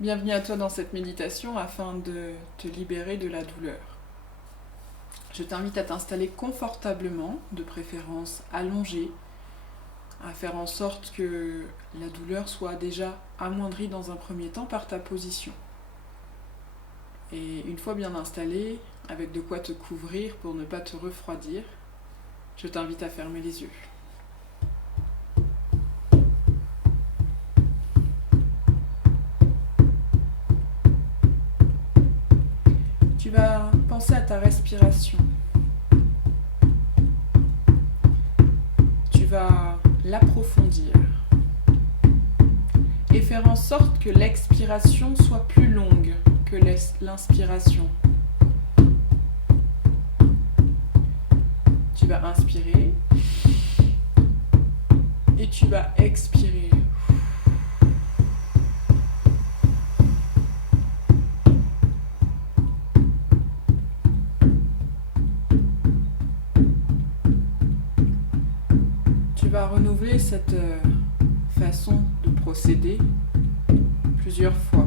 Bienvenue à toi dans cette méditation afin de te libérer de la douleur. Je t'invite à t'installer confortablement, de préférence allongé, à faire en sorte que la douleur soit déjà amoindrie dans un premier temps par ta position. Et une fois bien installé, avec de quoi te couvrir pour ne pas te refroidir, je t'invite à fermer les yeux. Tu vas penser à ta respiration. Tu vas l'approfondir et faire en sorte que l'expiration soit plus longue que l'inspiration. Tu vas inspirer et tu vas expirer. Tu vas renouveler cette façon de procéder plusieurs fois.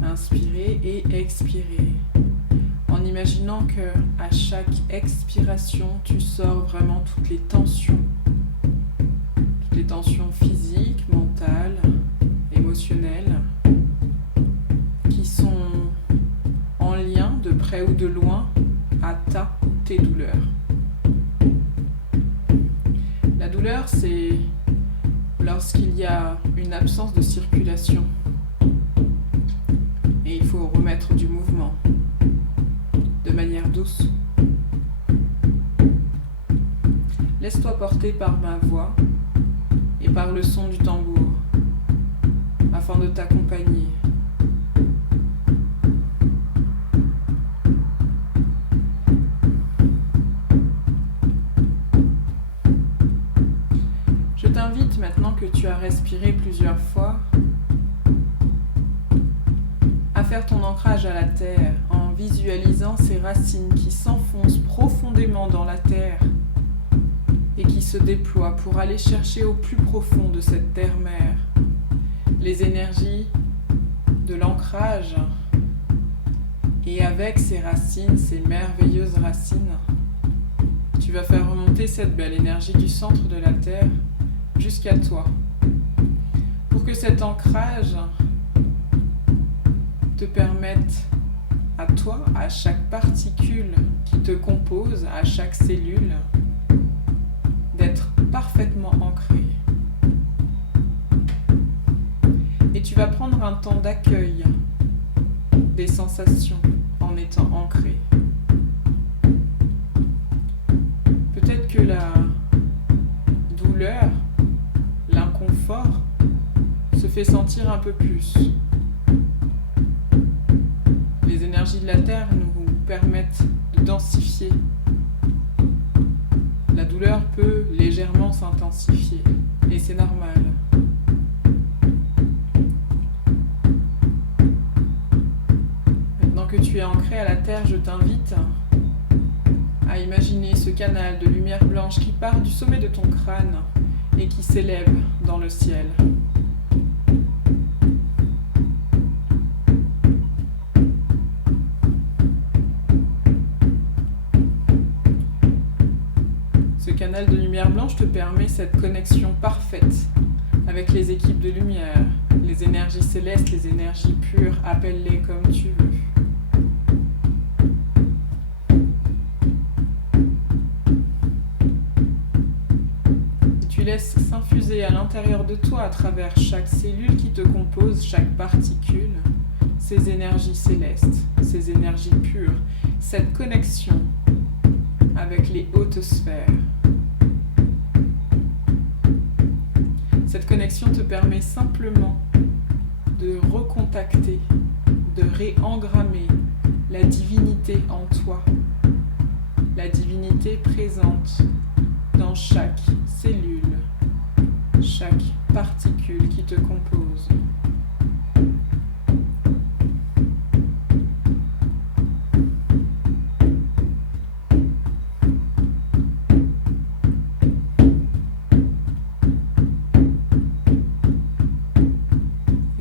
Inspirer et expirer. En imaginant que à chaque expiration, tu sors vraiment toutes les tensions physiques, mentales, émotionnelles, qui sont en lien de près ou de loin à tes douleurs. La douleur, c'est lorsqu'il y a une absence de circulation et il faut remettre du mouvement de manière douce. Laisse-toi porter par ma voix et par le son du tambour afin de t'accompagner. Je t'invite maintenant que tu as respiré plusieurs fois à faire ton ancrage à la terre en visualisant ces racines qui s'enfoncent profondément dans la terre et qui se déploient pour aller chercher au plus profond de cette terre-mère les énergies de l'ancrage. Et avec ces racines, ces merveilleuses racines, tu vas faire remonter cette belle énergie du centre de la terre jusqu'à toi, pour que cet ancrage te permette à toi, à chaque particule qui te compose, à chaque cellule, d'être parfaitement ancré. Et tu vas prendre un temps d'accueil des sensations en étant ancré. Peut-être que la douleur, l'inconfort se fait sentir un peu plus. Les énergies de la Terre nous permettent de densifier. La douleur peut légèrement s'intensifier et c'est normal. Maintenant que tu es ancré à la Terre, je t'invite à imaginer ce canal de lumière blanche qui part du sommet de ton crâne et qui s'élève dans le ciel. Ce canal de lumière blanche te permet cette connexion parfaite avec les équipes de lumière, les énergies célestes, les énergies pures, appelle-les comme tu veux. Tu laisses s'infuser à l'intérieur de toi, à travers chaque cellule qui te compose, chaque particule, ces énergies célestes, ces énergies pures, cette connexion avec les hautes sphères. Cette connexion te permet simplement de recontacter, de réengrammer la divinité en toi, la divinité présente dans chaque cellule, chaque particule qui te compose.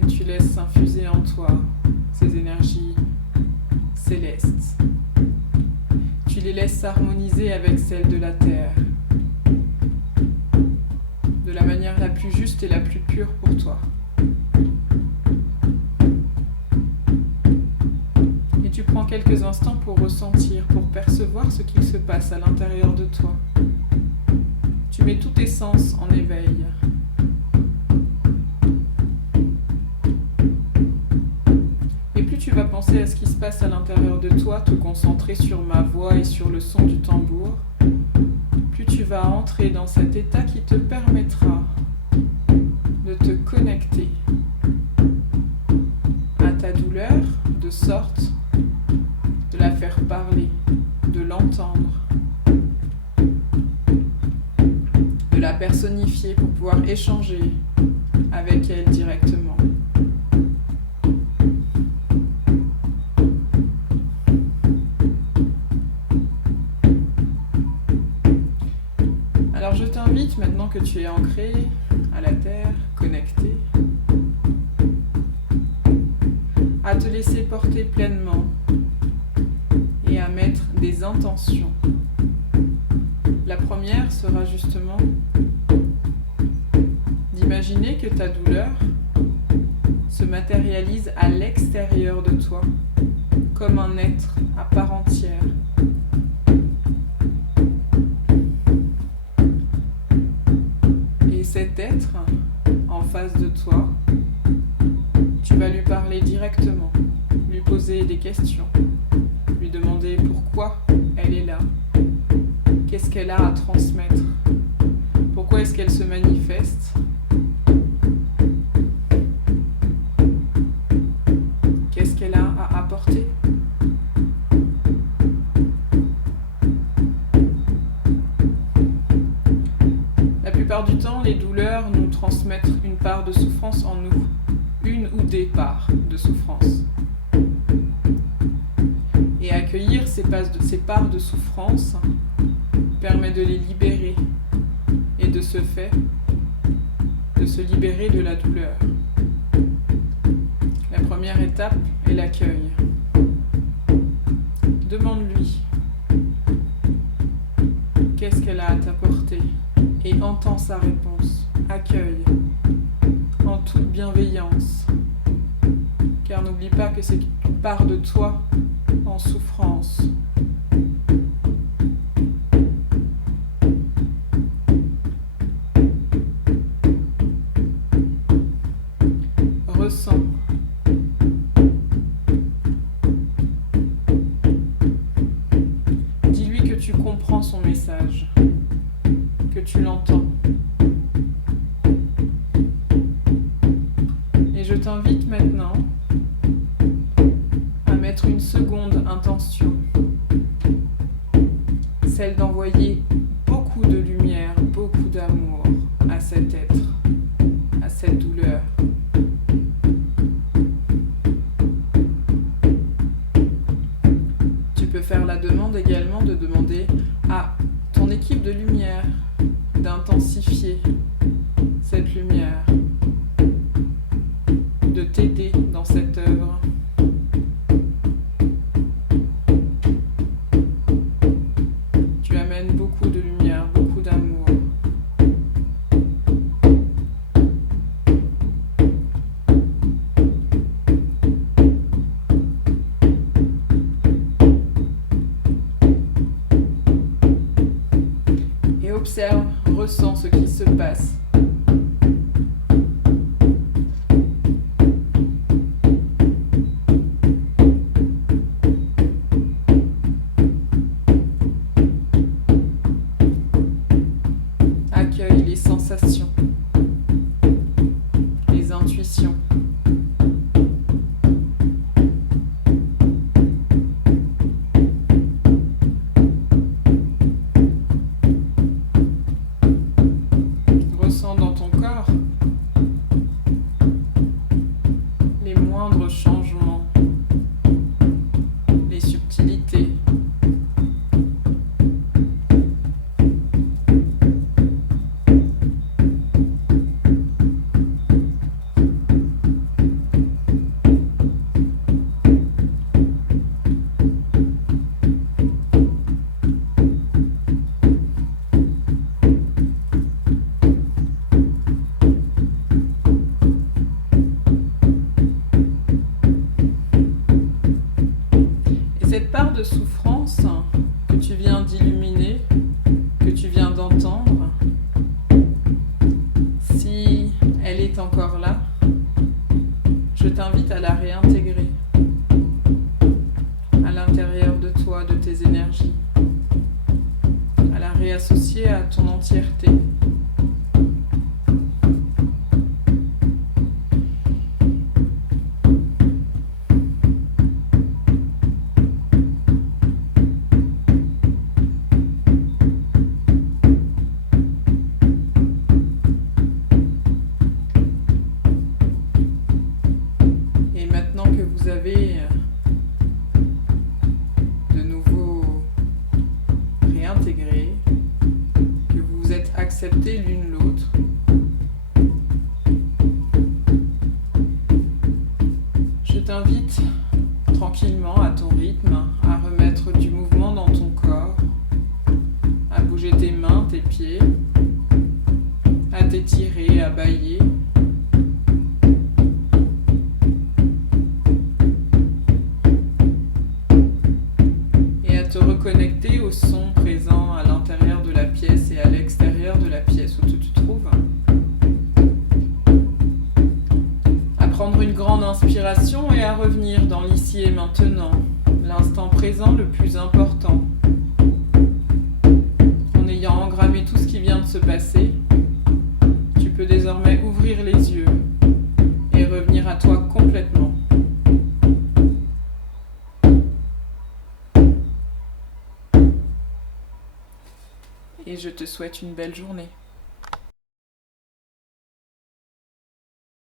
Et tu laisses infuser en toi ces énergies célestes. Tu les laisses s'harmoniser avec celles de la Terre, de la manière la plus juste et la plus pure pour toi. Et tu prends quelques instants pour ressentir, pour percevoir ce qu'il se passe à l'intérieur de toi. Tu mets tous tes sens en éveil. Et plus tu vas penser à ce qui se passe à l'intérieur de toi, te concentrer sur ma voix et sur le son du tambour, plus tu vas entrer dans cet état qui te permettra de te connecter à ta douleur, de sorte de la faire parler, de l'entendre, de la personnifier pour pouvoir échanger avec elle directement. Alors je t'invite, maintenant que tu es ancré à la terre, connecté, à te laisser porter pleinement et à mettre des intentions. La première sera justement d'imaginer que ta douleur se matérialise à l'extérieur de toi, comme un être à part entière. Et cet être, en face de toi, tu vas lui parler directement, lui poser des questions, lui demander pourquoi elle est là, qu'est-ce qu'elle a à transmettre, pourquoi est-ce qu'elle se manifeste, qu'est-ce qu'elle a à apporter. La plupart du temps, les douleurs nous transmettent une part de souffrance en nous, une ou des parts de souffrance. Et accueillir ces parts de souffrance permet de les libérer et de ce fait, de se libérer de la douleur. La première étape est l'accueil. Demande-lui qu'est-ce qu'elle a à t'apporter et entends sa réponse. Accueille en toute bienveillance, car n'oublie pas que c'est une part de toi en souffrance. Ressens. Dis-lui que tu comprends son message, que tu l'entends. Et je t'invite maintenant à mettre une seconde intention, celle d'envoyer beaucoup de lumière, beaucoup d'amour à cet être, à cette douleur. Tu peux faire la demande également de demander à ton équipe de lumière d'intensifier cette lumière, de t'aider dans cette œuvre. Tu amènes beaucoup de lumière, beaucoup d'amour. Et observe, ressens ce qui se passe. Accueille les sensations, les intuitions. Ressens dans ton corps les moindres changements, les subtilités. part de souffrance que tu viens d'illuminer, que tu viens d'entendre, si elle est encore là, je t'invite à la réintégrer à l'intérieur de toi, de tes énergies, à la réassocier à ton entièreté. Et maintenant que vous avez de nouveau réintégré, que vous vous êtes acceptés l'une l'autre, je t'invite tranquillement à ton rythme à remettre du mouvement dans ton corps, à bouger tes mains, tes pieds, à t'étirer, à bâiller. Et à te reconnecter au son présent à l'intérieur de la pièce et à l'extérieur de la pièce où tu te trouves. À prendre une grande inspiration et à revenir dans l'ici et maintenant, l'instant présent le plus important. En ayant engrammé tout ce qui vient de se passer, tu peux désormais ouvrir les yeux et revenir à toi complètement. Et je te souhaite une belle journée.